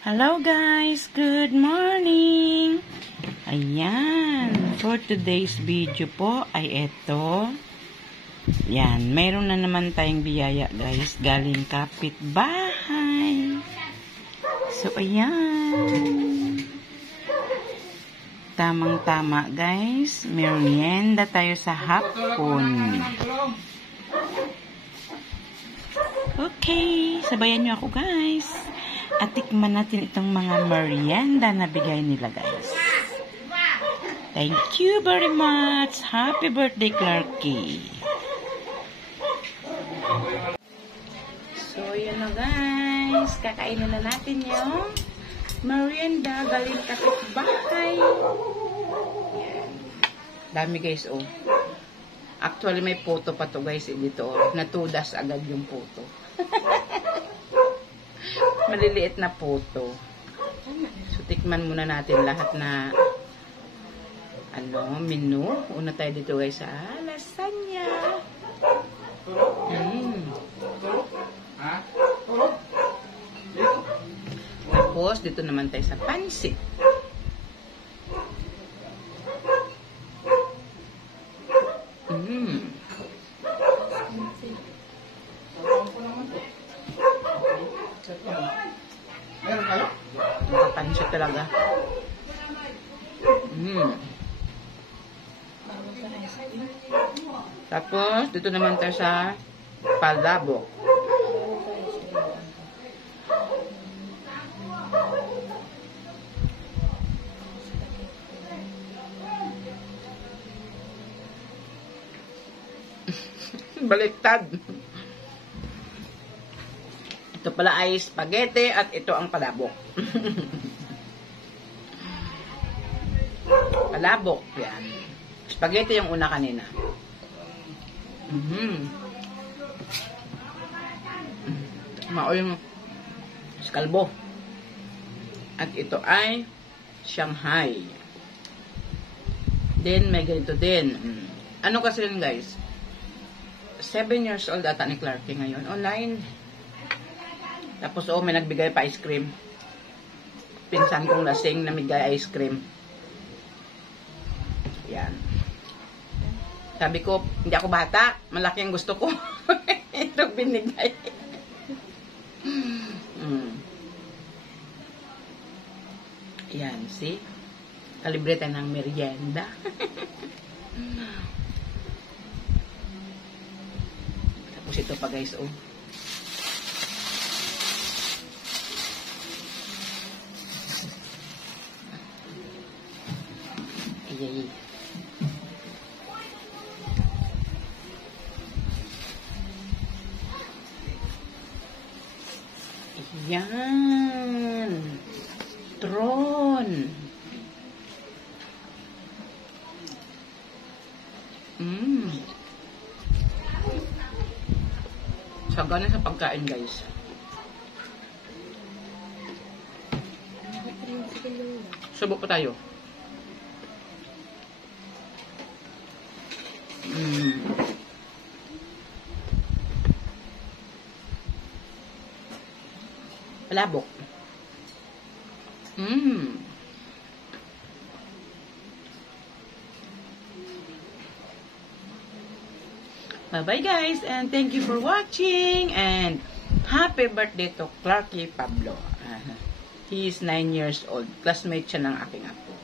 Hello guys, good morning! Ayan, for today's video po ay ito. Yan, mayroon na naman tayong biyaya guys, galing kapitbahay. So ayan. Tamang-tama guys, merienda tayo sa hapon. Okay, sabayan nyo ako guys. At tikman natin itong mga merienda na bigay nila guys. Thank you very much. Happy birthday, Clarky. So, yun na guys. Kakainin na natin yung merienda galing kapitbahay. Yan. Dami guys, oh. Actually, may photo pa to guys dito. Oh. Natudas agad yung photo. Maliliit na photo. So, tikman muna natin lahat na menu. Una tayo dito guys sa lasagna. Tapos, dito naman tayo sa pansit. Nakapansit talaga. Tapos, dito naman tayo sa palabok. Baliktad. Ito pala ay spaghetti at ito ang palabok. Palabok, yan. Spaghetti yung una kanina. Mao yung skalbo. At ito ay Shanghai. Then, may ganito din. Ano kasi yun guys? 7 years old ata ni Clarky ngayon. Online. Tapos, may nagbigay pa ice cream. Pinsan kong lasing na migay ice cream. Yan. Sabi ko, hindi ako bata. Malaki ang gusto ko. Ito binigay. Yan, see? Kalibre tayo ng merienda. Tapos ito pa guys, oh. Yay. Yan. Tron. Sagana sa pagkain, guys. Subok pa tayo. Palabok. Bye-bye guys, and thank you for watching, and happy birthday to Clarky Pablo. He is 9 years old. Classmate siya ng aking apo.